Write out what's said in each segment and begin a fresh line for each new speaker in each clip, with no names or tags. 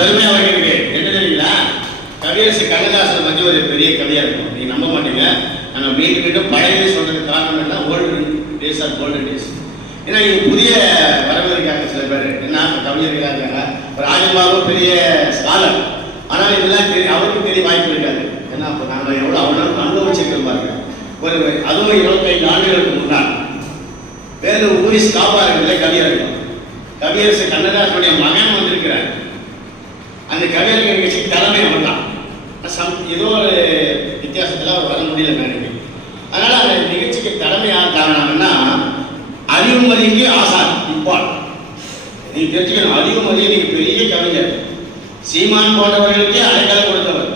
பெருமை அவருக்கு இருக்கு என்ன தெரியுங்களா கவியரசு கண்ணதாசன் பற்றி ஒரு பெரிய கவியா இருக்கும். நீங்க நம்ப மாட்டீங்க. நாங்கள் மீண்டும் மீண்டும் பழைய சொல்றதுக்கு காரணம் என்ன? Old days are golden days ஏன்னா இது புதிய வரவு இருக்காங்க சில பேர் என்ன கவிஞர்களாக இருக்காங்க ராஜபாபு பெரிய ஸ்காலர். ஆனால் இதெல்லாம் தெரிய அவருக்கு தெரிய வாய்ப்பு இருக்காது. ஏன்னா அப்போ நாங்கள் எவ்வளோ அவனாலும் அனுபவிச்சிருக்கோம் பாருங்க. ஒரு அதுவும் இருபத்தைந்து ஆண்டுகளுக்கு முன்னால் வேறு ஊரிஸ் காப்பா இருக்கிற கவியர் இருக்கும் கவியரசு கண்ணதாசனுடைய மகன் வந்திருக்கிறார். அந்த கவியல் நிகழ்ச்சிக்கு தலைமை அவன் தான் சம் ஏதோ ஒரு வித்தியாசத்தில் அவர் வர முடியல மேடைக்கு அதனால் அந்த நிகழ்ச்சிக்கு தலைமை யார் காரணம்னா அறிவுமதிக்கு ஆசான் இப்பால் நீ தெரிஞ்சுக்கணும் அறிவுமதி நீங்கள் பெரிய கவிஞர். சீமான் போன்றவர்களுக்கே அடைக்கலம் கொடுத்தவர்.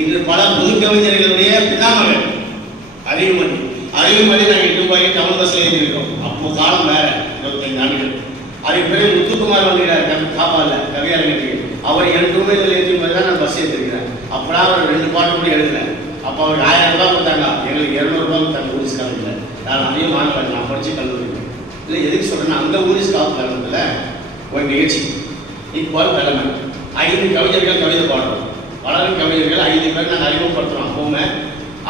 இன்று பல புது கவிஞர்களுடைய பிதாமகன் அறிவுமதி அறிவுமதி நாங்கள் எட்டு போய் தமிழ் பஸ்ல எழுதியிருக்கோம் அப்போ காலம் வேற இருபத்தஞ்சு ஆண்டுகள். அதுக்கு பிறகு முத்துக்குமார் வந்துகிறார் காப்பால கவியரங்கத்துக்கு அவர் என் ரூபாயில் ஏற்றி போய் தான் நான் பஸ் ஏற்றிருக்கிறேன். அப்படா அவர் ரெண்டு பாட்டு கூட எழுதலை. அப்போ அவர் ஆயிரம் ரூபாய் கொடுத்தாங்க. எங்களுக்கு இரநூறுபா கொடுத்தாங்க ஊரிஸ் காலேஜில் நான் அதையும் வாங்கல நான் படித்து கல்லூரி. இல்லை எதுக்கு சொல்கிறேன்னா அந்த ஊரிஸ் காப்பு கலந்ததில் ஒரு நிகழ்ச்சி. இப்போ தலைமை. ஐந்து கவிஞர்கள் கவிதை பாடுறோம். வளரும் கவிஞர்கள் ஐந்து பேர் நாங்கள் அறிமுகப்படுத்துகிறோம் அப்போவுமே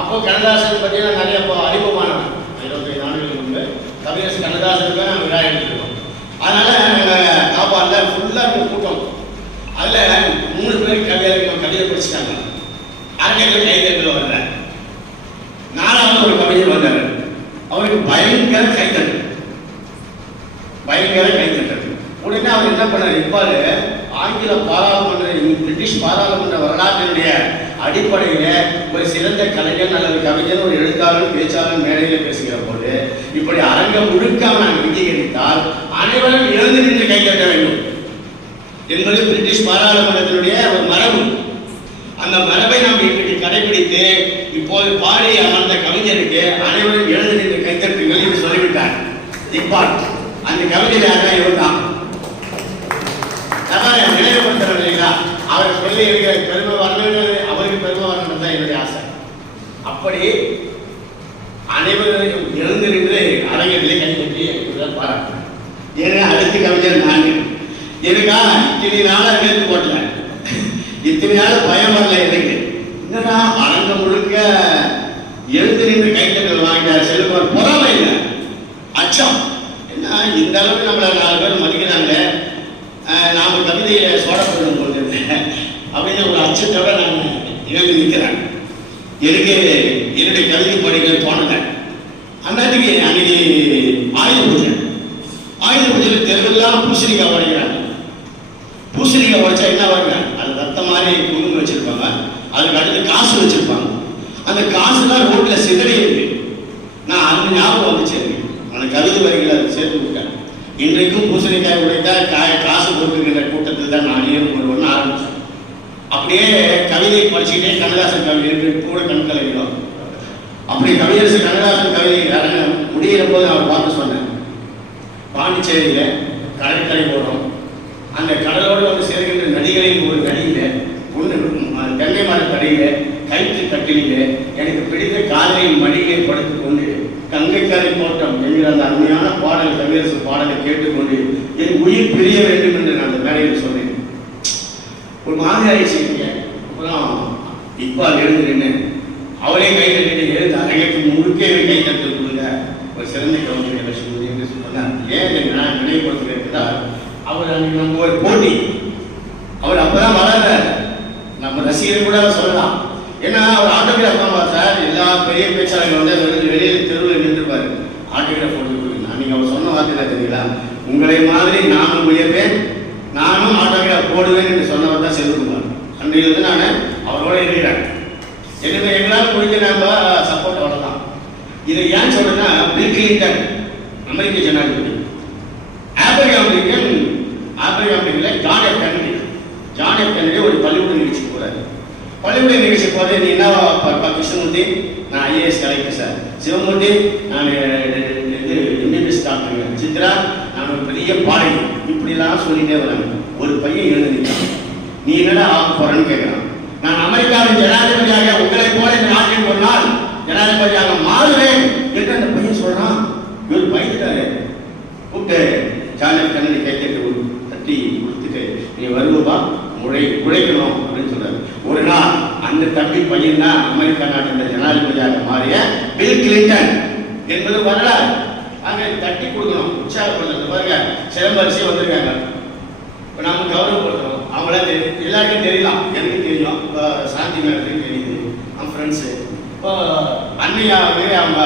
அப்போ கண்ணதாசன் பற்றி நான் நிறைய அப்போ அறிமுகமானவன். இருபத்தைந்து ஆண்டுகளுக்கு முன்பு கவிஞர் கண்ணதாசனுக்கு நாங்கள் விழா எடுத்துருக்கோம் அதனால் நாங்கள் காப்பாடில் ஃபுல்லாக கூட்டம். அதில் மூணு பேர் கவியர்கள் கவிதை படிச்சுட்டாங்க அரங்கத்தில் கைதட்டல் வர்ற நாலாவது ஒரு கவிஞர் வந்தார். அவருக்கு பயங்கர கைத்தட்டு பயங்கர கைத்தட்டல் உடனே அவர் என்ன பண்ணார்? இப்பாரு ஆங்கில பாராளுமன்ற பிரிட்டிஷ் பாராளுமன்ற வரலாற்றினுடைய அடிப்படையில ஒரு சிறந்த கலைஞன் அல்லது கவிஞன் ஒரு எழுத்தாளர் பேச்சாளர் மேடையில் பேசுகிற போது இப்படி அரங்கம் முழுக்க அவன் அங்கீகரித்தால் அனைவரும் எழுந்து நின்று கைதட்ட வேண்டும். என்பது பிரிட்டிஷ் பாராளுமன்றத்தினுடைய ஒரு மரபு அந்த மரபை நாம் இன்றைக்கு கடைபிடித்து இப்போது பாடி அமர்ந்த கவிஞருக்கு அனைவரும் எழுந்து நின்று கைத்தட்டுங்கள் என்று சொல்லிவிட்டார். இக்பால். அந்த கவிஞர் யாரா இருந்தான் தான் இல்லைங்களா அவர் சொல்லி இருக்கிற பெருமை வரணும்னு அவருக்கு பெருமை வரணும் தான் என்னுடைய ஆசை. அப்படி அனைவரும் எழுந்து நின்று அரங்கத்திலே கைப்பற்றி எனக்கு ஏன்னா அடுத்த கவிஞர் நான். எனக்கா இத்தனை நாளா நேர்த்து போட்டல இத்தனை நாள் பயம் வரல எனக்கு. என்னடா அரங்க முழுக்க எழுந்து நின்று கைத்தட்டல் வாங்கிட்டார் செல்வர் பொறாமை இல்லை. அச்சம். என்ன இந்த அளவுக்கு நம்மளை நாலு பேர் மதிக்கிறாங்க. நாம் நாம கவிதையை சோழப்படும் போது அப்படின்னு ஒரு அச்சத்தோட நான் இழந்து நிற்கிறேன். எனக்கு என்னுடைய கவிதை படிக்க தோணல. அன்னைக்கு அன்னைக்கு ஆயுத பூஜை. ஆயுத பூஜையில் தெருவெல்லாம் பூசணிக்காய் உடைக்கிறாங்க. பூசணிக்காய் உடைச்சா என்ன வருங்க அது ரத்த மாதிரி குங்குமம் வச்சிருப்பாங்க. அதுக்கு அடுத்து காசு வச்சிருப்பாங்க. அந்த காசுலாம் ரோட்டில் சிதறி இருக்கு. நான் அந்த ஞாபகம் வந்துச்சு அந்த கவிதை வரிகளை அதை சேர்த்து விட்டேன் இன்றைக்கும் பூசணிக்காய் உடைத்தா காய் காசு கொடுக்குகின்ற கூட்டத்தில் தான் நான் ஏறும் ஒருவன் ஆரம்பிச்சேன். அப்படியே கவிதை படிச்சுக்கிட்டே கண்ணதாசன் கவிதை இருக்கு. கூட கண் கலங்கிடும் அப்படி கவியரசு கண்ணதாசன் கவிதை அரங்கம் முடிகிற போது நான் பார்த்து சொன்னேன். பாண்டிச்சேரியில கடற்கரை ஓடும். அந்த கடலோடு வந்து சேர்கின்ற ஒரு கடையில் ஒன்று ம- தென்னை மரத்தடியில கைத்து கட்டிலே எனக்கு பிடித்த காலையில் மடியிலே படுத்துக் கொண்டு கங்கைக்கரை தோட்டம் என்கிற அந்த அருமையான பாடல் கவியரசு பாடலை கேட்டுக்கொண்டு என் உயிர் பிரிய வேண்டும் என்று நான் அந்த வேலையில் சொன்னேன். ஒரு மாமியாரை செய்ய அப்புறம் இப்பால் எழுந்து நின்று அவரே கை தட்டிட்டு எழுந்து அரங்கத்து முழுக்கே கை தட்டு கொடுங்க. ஒரு சிறந்த கவிஞர் என்று சொன்னார். ஏன் நான் நினைவுபடுத்துகிறேன் என்றால் அவர் அன்னைக்கு நம்ம ஒரு போட்டி. அவர் அப்பதான் வளர்ற நம்ம ரசிகர் கூட சொல்லலாம். ஏன்னா அவர் ஆட்டோகிராஃப் தான் சார். எல்லா பெரிய பேச்சாளர்கள் வந்து அவர் வெளியில் தெருவில் நின்றுப்பாரு. ஆட்டோகிராஃப் போட்டு கொடுங்க. நீங்க அவர் சொன்ன வார்த்தை தெரியுங்களா உங்களை மாதிரி நானும் உயர்வேன். நானும் ஆட்டோகிராஃப் போடுவேன் என்று சொன்னவர் தான் செல்வகுமார். அன்றையிலிருந்து நான் அவரோட எழுதுகிறேன் எனவே எங்களால் முடிஞ்ச நம்ம சப்போர்ட் அவ்வளோதான் இதை ஏன் சொல்றேன்னா பில் கிளின்டன் அமெரிக்க ஜனாதிபதி. ஆப்பிரிக்க அமெரிக்கன் ஆப்பிரிக்க அமெரிக்கில் ஜான் எஃப் கென்னடி ஒரு பள்ளிக்கூட நிகழ்ச்சிக்கு போறாரு. பள்ளிக்கூட நிகழ்ச்சி போது நீ என்ன பார்ப்பா? கிருஷ்ணமூர்த்தி நான் ஐஏஎஸ் கலெக்டர் சார். சிவமூர்த்தி நான் இது எம்பிபிஎஸ் டாக்டருங்க சித்ரா நான் ஒரு பெரிய பாடகி. இப்படிலாம் சொல்லிட்டே வராங்க. ஒரு பையன் எழுந்து நீ என்னடா ஆக போறேன்னு கேட்கிறான் நான் அமெரிக்காவின் ஜனாதிபதியாக உங்களை போல இந்த நாட்டின் ஒரு நாள் ஜனாதிபதியாக மாறுவேன் என்று அந்த பையன் சொல்றான். இவர் பயந்துட்டாரு. கூப்பிட்டு ஜான் கண்ணனை கேட்டு தட்டி தட்டி கொடுத்துட்டு நீ வருவப்பா. உழை உழைக்கணும் அப்படின்னு சொன்னார். ஒரு நாள் அந்த தம்பி பையன் தான் அமெரிக்கா நாட்டின் ஜனாதிபதியாக மாறிய பில் கிளின்டன் என்பது வரலாறு. அங்க தட்டி கொடுக்கணும் உற்சாகப்படுத்துறது பாருங்க சிலம்பரிசி வந்திருக்காங்க. இப்போ நம்ம கௌரவப்படுத்துறோம் அவங்களே தெரியும் எல்லாருக்கும் தெரியலாம். எனக்கு தெரியும். இப்போ சாந்தி மேடத்துக்கு தெரியுது. அவங்க ஃப்ரெண்ட்ஸு இப்போ அன்னையாவே அவங்க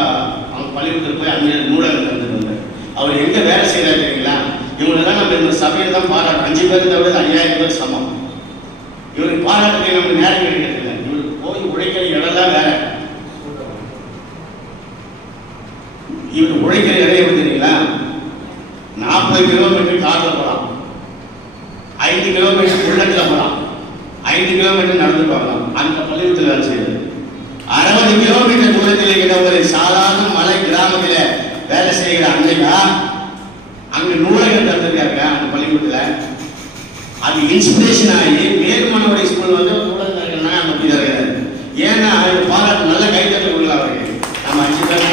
அவங்க பள்ளிக்கூடத்தில் போய் அன்னைய நூலகம் தந்துட்டு அவர் எங்கே வேலை செய்கிறாரு தெரியுங்களா? இவங்களெல்லாம் நம்ம இந்த சபையில் தான் பாராட்டணும். அஞ்சு பேருக்கு தவிர ஐயாயிரம் பேர் சமம். இவரை பாராட்டுக்கு நம்ம நேரம் கிடைக்கிறதில்ல. இவருக்கு போய் உழைக்கிற இடம்லாம் வேற. இவர் உழைக்கிற இடம் எப்படி தெரியுங்களா நாற்பது கிலோமீட்டர் காரில் போகலாம் ஐந்து கிலோமீட்டர் உள்ளத்தில் போகலாம் ஐந்து கிலோமீட்டர் நடந்து போகலாம் அந்த பள்ளிக்கூடத்தில் வேலை செய்யுது அறுபது கிலோமீட்டர் தூரத்தில் இருக்கிற ஒரு சாதாரண மலை கிராமத்தில் வேலை செய்கிற அன்னைக்கா அங்கே நூலகம் திறந்திருக்காங்க அந்த பள்ளிக்கூடத்தில்? அது இன்ஸ்பிரேஷன் ஆகி மேல்மனவரை ஸ்கூல் வந்து கூட திறக்கணும்னா அந்த அப்படி ஏன்னா அது பாராட்டு நல்ல கைத்தட்டல் உள்ள அவருக்கு நம்ம அஞ்சு பேர்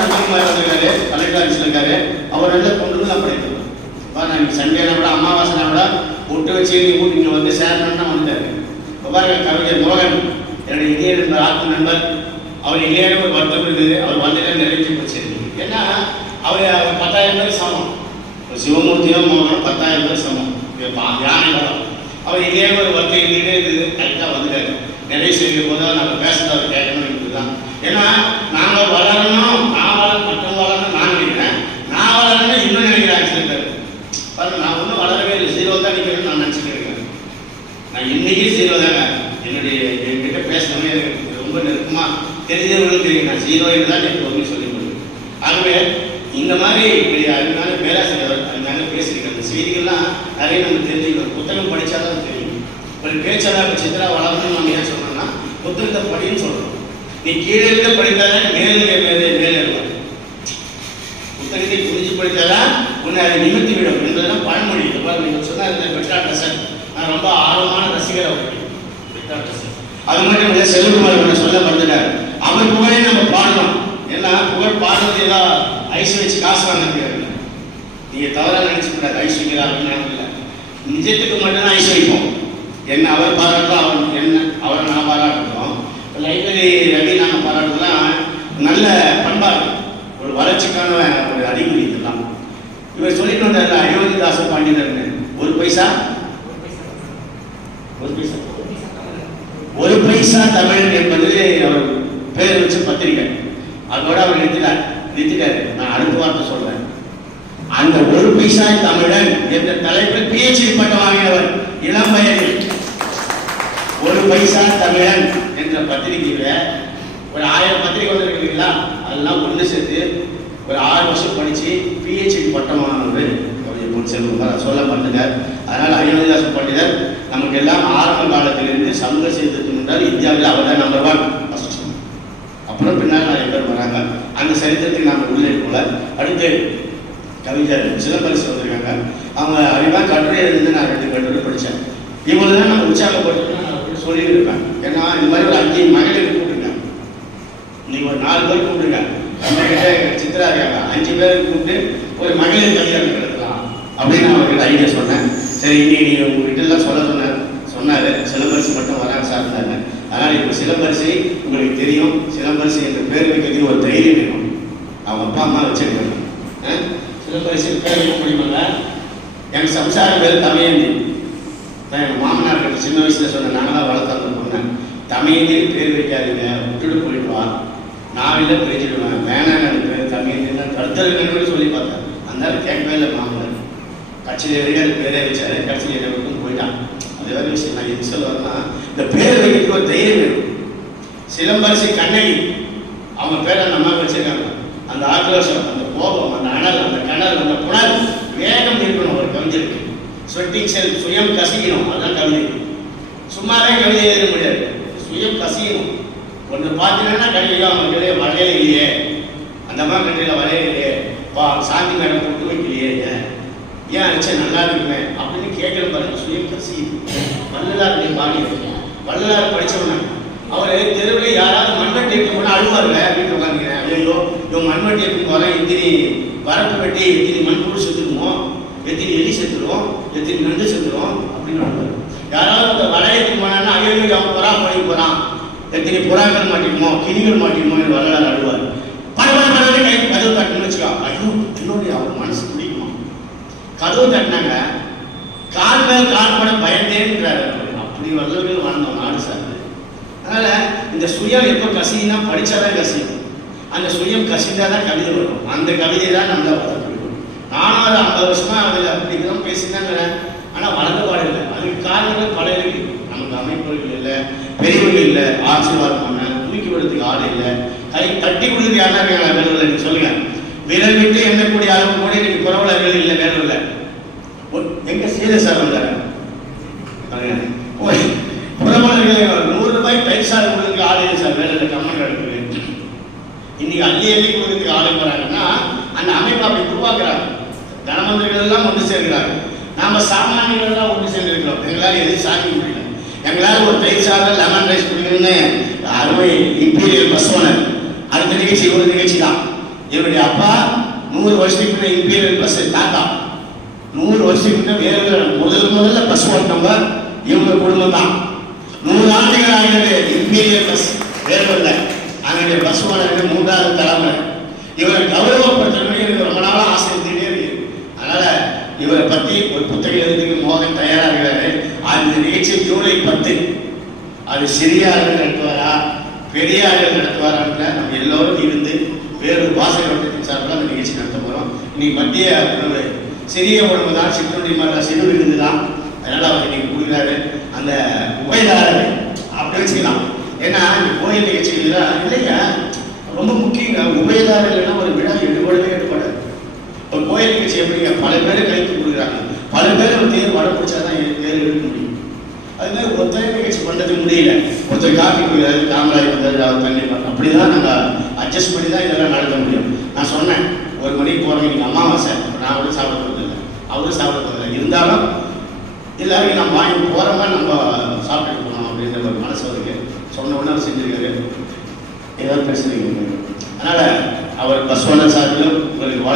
நந்தகுமார் வந்திருக்காரு கலெக்டர் ஆஃபீஸில் இருக்காரு. அவர் வந்து கொண்டு வந்து அப்படி படிக்கணும் பாருங்க சண்டேனா கூட அமாவாசைனா கூட விட்டு வச்சு நீ ஊட்டி இங்கே வந்து சேரணும்னா வந்துட்டாரு இப்போ பாருங்க கவிஞர் மோகன் என்னுடைய இந்திய நண்பர் ஆத்ம நண்பர். அவர் இல்லையான ஒரு வருத்தம் இருந்தது அவர் வந்ததே நிறைவேற்றி போச்சு. ஏன்னா அவர் அவர் பத்தாயிரம் பேர் சமம். சிவமூர்த்தியும் மோகனும் பத்தாயிரம் பேர் சமம். தியானங்களும் அவர் இதே ஒரு வருத்தம் இருந்துகிட்டே இருக்குது கரெக்டாக வந்துட்டார். நிறைய செய்யும் போது நம்ம பேசுறது அவர் கேட்கணும் இதுதான் ஏன்னா நாங்கள் வளரணும் நான் வளர மற்றவங்க வளரணும் நான் நினைக்கிறேன் நான் வளரணும் இன்னும் நினைக்கிறேன் சில பேர் பாருங்க நான் ஒன்றும் வளரவே இல்லை ஜீரோ தான் நிற்கிறேன்னு நான் நினச்சிட்டு இருக்கேன் நான் இன்னைக்கு ஜீரோ தாங்க என்னுடைய என்கிட்ட பேசணுமே எனக்கு ரொம்ப நெருக்கமா தெரிஞ்சவங்களுக்கு தெரியும் நான் ஜீரோ தான் எனக்கு ஒன்று சொல்லி கொடுக்கும் ஆகவே இந்த மாதிரி இப்படி அருமையான பேராசிரியர் அருமையான பேசியிருக்க அந்த செய்திகள்லாம் நிறைய நம்ம தெரிஞ்சுக்கணும் புத்தகம் படிச்சாதான் தெரியும் ஒரு பேச்சாளர் சித்திரா வளர்ந்து நம்ம ஏன் சொல்றோம்னா புத்தகத்தை படின்னு சொல்றோம். நீ கீழே இருந்து படித்தாலே மேலே மேலே மேலே புத்தகத்தை புரிஞ்சு படித்தாதான் உன்னை அதை நிமித்தி விடும் என்பதெல்லாம் பழமொழி. இப்ப பாருங்க நீங்க சொன்ன இந்த பெட்ராட்டசன் நான் ரொம்ப ஆர்வமான ரசிகர் அவருக்கு அது மட்டும் இல்லை செல்வகுமார் என்ன சொல்ல மறந்துட்டார். அவர் புகழே நம்ம பாடணும். ஏன்னா புகழ் பாடுறது ஏதோ ஐஸ் வச்சு காசு வாங்க முடியாது நீங்க தவறாக நினைச்சுக்கூடாது. ஐஸ் வைக்கிறா அப்படின்னு நினைக்கல நிஜத்துக்கு மட்டும்தான் ஐஸ் வைப்போம். என்ன அவர் பாராட்டலாம் அவர் என்ன அவரை நான் பாராட்டுறோம் லைப்ரரி ரவி நாங்கள் பாராட்டுறதுலாம் நல்ல பண்பாடு. ஒரு வளர்ச்சிக்கான ஒரு அறிகுறி இதெல்லாம். இவர் சொல்லிட்டு வந்தார்ல அயோத்திதாச பாண்டியர்னு. ஒரு பைசா? ஒரு பைசா. ஒரு பைசா தமிழ் என்பது அவர் பேர் வச்சு பத்திரிக்கை அதோட அவர் நிறுத்தினார் நிறுத்திட்டாரு. நான் அடுத்த வார்த்தை சொல்றேன். அந்த ஒரு பைசா தமிழன் என்ற தலைப்பில் பிஹெச்டி பட்டம் வாங்கினவர் இளம் வயதில் ஒரு பைசா தமிழன் என்ற பத்திரிகையில ஒரு ஆயிரம் பத்திரிகை வந்திருக்குங்களா அதெல்லாம் ஒன்று சேர்த்து ஒரு ஆறு வருஷம் படித்து பிஹெச்டி பட்டமானவர் வாங்கினவர் கவிஞர் சொல்ல மறந்துட்டார் அதனால அயோத்திதாச பண்டிதர் நமக்கு எல்லாம் ஆரம்ப காலத்திலிருந்து சமூக சீர்திருத்தம் என்றால் இந்தியாவில் அவர் தான் நம்பர் ஒன் ஃபர்ஸ்ட் அப்புறம் பின்னால் நிறைய பேர் வராங்க. அந்த சரித்திரத்துக்கு நாம உள்ளே போல. அடுத்து கவிஞர் சிலம்பரசு வந்திருக்காங்க. அவங்க அறிவாக கட்டுரை எழுந்து நான் ரெண்டு கட்டுரை படித்தேன். இவங்களை தான் நம்ம உற்சாகப்படுத்தணும். சொல்லியிருப்பேன் ஏன்னா இந்த மாதிரி ஒரு அஞ்சு மகளிர் கூப்பிட்டுங்க நீங்க ஒரு நாலு பேர் கூப்பிடுங்க நம்ம கிட்ட சித்ரா இருக்காங்க. அஞ்சு பேர் கூப்பிட்டு ஒரு மகளிர் கல்யாணம் நடத்தலாம் அப்படின்னு நான் அவர்கிட்ட ஐடியா சொன்னேன். சரி இன்னைக்கு நீங்க உங்ககிட்ட எல்லாம் சொல்ல சொன்னார். சொன்னாரு. சிலம்பரிசி மட்டும் வராங்க சார்ந்தாங்க அதனால இப்போ சிலம்பரிசி உங்களுக்கு தெரியும். சிலம்பரிசி என்ற பேர் வைக்கிறதுக்கு ஒரு தைரியம் வேணும். அவங்க அப்பா அம்மா வச்சிருக்காங்க சிலம்பரிசி பேர் வைக்க முடியுமில்ல எனக்கு சம்சாரம் பேர் தமிழ் நான் எங்கள் மாமனார் கிட்ட சின்ன வயசுல சொன்ன நாங்கள் தான் வளர்த்து பொண்ணு தமையந்தின்னு பேர் வைக்காதீங்க விட்டுட்டு போயிடுவா நாவில நான் பேசிடுவேன். வேணாம் எனக்கு பேர் தமையந்தி தான் சொல்லி பார்த்தேன். அந்த கேட்கவே இல்லை மாமனார். கட்சியில் வரைக்கும் அது பேரே வச்சாரு? கட்சியில் இடம் வரைக்கும் போயிட்டான். அது வேறு விஷயம். நான் எது சொல்லுவேன்னா இந்த பேர் வைக்கிறதுக்கு ஒரு தைரியம் வேணும். சிலம்பரசி கண்ணகி அவங்க பேரை அந்த அம்மா வச்சிருக்காங்க. அந்த ஆக்ரோஷம் அந்த கோபம் அந்த அனல் அந்த கணல் அந்த புணல் வேகம் இருக்கணும். ஒரு கவிஞருக்கு. ஸ்வெட்டிங் செல் சுயம் கசியணும். அதுதான் கவிதை. சும்மாவே கவிதை எழுத முடியாது. சுயம் கசியணும். ஒன்று பார்த்தீங்கன்னா கண்டிப்பாக அவன் கவிதை வரவே இல்லையே. அந்த மாதிரி கண்டியில் வரவே இல்லையே. வா சாந்தி மேடம் கொண்டு வைக்கலையே. ஏன் ஏன் அடிச்சா நல்லா இருக்குமே? அப்படின்னு கேட்கல பாருங்க. சுயம் கசி வள்ளலாருடைய பாடி வள்ளலார் படித்தவன அவர் தெருவில் யாராவது மண்வெட்டி எடுத்து போனால் அழுவாருங்க அப்படின்னு உட்காந்துக்கிறேன் ஐயோ இவன் மண்வெட்டி எடுத்து போல இத்தினி வரப்பு வெட்டி இத்தினி மண் புழு எத்தனை எலி செத்துரும் எத்தனை நண்டு செத்துரும் அப்படின்னு அழுவாரு ஐயோ அவன் புறா பழகி போறான். எத்தனை புறாக்கள் மாட்டிக்குமோ கிளிகள் மாட்டிக்குமோ என்று வரலாறு அழுவார் பரவாயில்ல பரவாயில்ல கைக்கு கதவு தட்டுன்னு வச்சுக்கோ ஐயோ இன்னொரு அவர் மனசு பிடிக்குமா கதவு தட்டினாங்க கால் மேல் கால் பட பயந்தேன்றார் அப்படி வல்லவர்கள் வாழ்ந்தோம் நாடு சார் அதனால இந்த சுயம் எப்போ கசினா படித்தாதான் கசியும். அந்த சுயம் கசிந்தாதான் கவிதை வரும். அந்த கவிதை தான் நம்மள நானாவது நானும் ஐம்பது வருஷமா அதில் அப்படி தான் பேசினாங்கிறேன். ஆனால் வளர்ந்த இல்லை. அதுக்கு காரணங்கள் பல இருக்கு. நமக்கு அமைப்புகள் இல்லை பெரியவர்கள் இல்லை ஆசீர்வாதம் பண்ண தூக்கி விடுறதுக்கு ஆள் இல்லை. கை தட்டி கொடுத்து யாரா இருக்காங்க? நீங்க சொல்லுங்க. விரல் விட்டு எண்ணக்கூடிய அளவு கூட இன்னைக்கு வேலை இல்லை வேணும் இல்லை எங்க சீத சார் வந்தாரு? பாருங்க. நூறு ரூபாய் பைசா கொடுக்குறதுக்கு ஆள் இல்லை சார். வேலை இல்லை கம்மன் கிடக்குது. இன்னைக்கு அள்ளி அள்ளி கொடுக்கறதுக்கு ஆளை போறாங்கன்னா அந்த அமைப்பு அப்படி உருவாக்குறாங்க. தனமந்திரிகள் எல்லாம் ஒன்று சேர்கிறார்கள். நாம சாமானியர்கள் எல்லாம் ஒன்று சேர்ந்திருக்கிறோம். எங்களால் எதுவும் சாதிக்க முடியல. எங்களால் ஒரு தயிர் சாதம் லெமன் ரைஸ் குடிக்கணும்னு அருமை இம்பீரியல் பஸ்வனர் அடுத்த நிகழ்ச்சி ஒரு நிகழ்ச்சி தான். இவருடைய அப்பா நூறு வருஷத்துக்கு இம்பீரியல் பஸ் தாத்தா. நூறு வருஷத்துக்கு வேறு முதல் முதல்ல பஸ் ஓட்டினவங்க இவங்க குடும்பம் தான். நூறு ஆண்டுகள் ஆகிறது இம்பீரியல் பஸ் வேறு இல்லை அங்கே பஸ் ஓனருக்கு மூன்றாவது தலைமுறை. இவரை கௌரவப்படுத்தணும் எனக்கு ரொம்ப நாளாக ஆசை இவரை பத்தி ஒரு புத்தகம் எழுதுக்கு மோகன் தயாரா இருக்கிறாரு அந்த நிகழ்ச்சி ஜூலை பத்து. அது சிறியார்கள் நடத்துவாரா? பெரியார்கள் நடத்துவாரான்னு நம்ம எல்லோரும் இருந்து வேறு வாசக வட்டத்தின் சார்பில் அந்த நிகழ்ச்சி நடத்த போகிறோம் இன்னைக்கு மத்திய உணவு சிறிய உணவு தான் சிற்றுண்டி மாதிரி சிறு விருந்து தான். அதனால் அவர் இன்னைக்கு கொடுக்குறாரு அந்த உபயதாரர் அப்படி வச்சுக்கலாம். ஏன்னா இந்த கோயில் நிகழ்ச்சிகள்ல இல்லையா? ரொம்ப முக்கியங்க. உபயதாரர் இல்லைன்னா ஒரு விழா எடுபடவே எடுபடாது கோயில் நிகழ்ச்சி எப்படிங்க? பல பேர் கைத்து கொடுக்குறாங்க பல பேர் ஒரு தேர் பிடிச்சா தான் தேர் எடுக்க முடியும். அது மாதிரி ஒருத்தர் நிகழ்ச்சி பண்ணுறது முடியல. ஒருத்தர் காஃபி குடிக்கிறாரு காமராஜ் வந்தாரு அவர் தண்ணி அப்படி தான் நாங்கள் அட்ஜஸ்ட் பண்ணி தான் இதெல்லாம் நடத்த முடியும். நான் சொன்னேன் ஒரு மணிக்கு போகிறேன் இன்னைக்கு அமாவாசை நான் கூட சாப்பிட போகிறதில்லை அவரும் சாப்பிட போகிறதில்லை இருந்தாலும் எல்லாருக்கும் நம்ம வாங்கி போகிறோமா நம்ம சாப்பிட்டுட்டு போகணும் அப்படின்ற ஒரு மனசு வருது சொன்ன உடனே அவர் செஞ்சிருக்காரு. ஏதாவது பிரச்சனை அதனால் அவர் பஸ்வான சார்பிலும்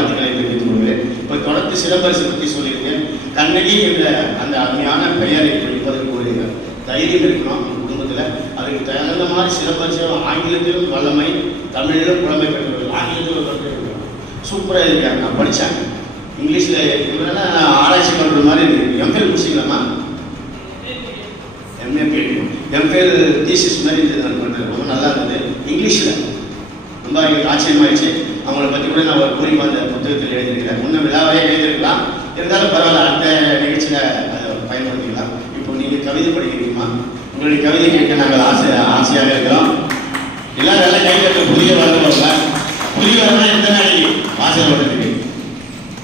வாழ்த்துக்களை தெரிவித்துக் கொள்கிறேன் இப்போ தொடர்ந்து சிலம்பரசு பற்றி சொல்லியிருக்கேன். கண்ணகி என்ற அந்த அருமையான பெயரை படிப்பதற்கு கூறுகிறார் தைரியம் இருக்கணும் உங்க குடும்பத்தில். அதுக்கு தகுந்த மாதிரி சிலம்பரிசம் ஆங்கிலத்திலும் வல்லமை தமிழிலும் புலமை பெற்றவர்கள் ஆங்கிலத்திலும் பெற்றவர்கள். சூப்பராக இருக்காங்க. நான் படித்தேன் இங்கிலீஷில் இவரெல்லாம் ஆராய்ச்சி பண்ணுற மாதிரி இருக்கு. எம்ஃபில் முடிச்சிக்கலாமா எம்ஏ பிஎட் எம்ஃபில் பேர் தீசிஸ் மாதிரி இருந்தது நான் பண்ணுறேன் ரொம்ப நல்லா இருந்தது. இங்கிலீஷில். ரொம்ப எங்களுக்கு ஆச்சரியமாயிடுச்சு. அவங்கள பற்றி கூட நான் ஒரு குறிப்பு அந்த புத்தகத்தில் எழுதியிருக்கிறேன். முன்ன விழாவே எழுதியிருக்கலாம். இருந்தாலும் பரவாயில்ல அடுத்த நிகழ்ச்சியில் அதை பயன்படுத்திக்கலாம். இப்போ நீங்கள் கவிதை படிக்கிறீங்கம்மா உங்களுடைய கவிதை கேட்க நாங்கள் ஆசை ஆசையாக இருக்கிறோம். எல்லாரும் நல்லா கையில் புதிய வரல புதிய வரணும் எந்த நாளைக்கு வாசல்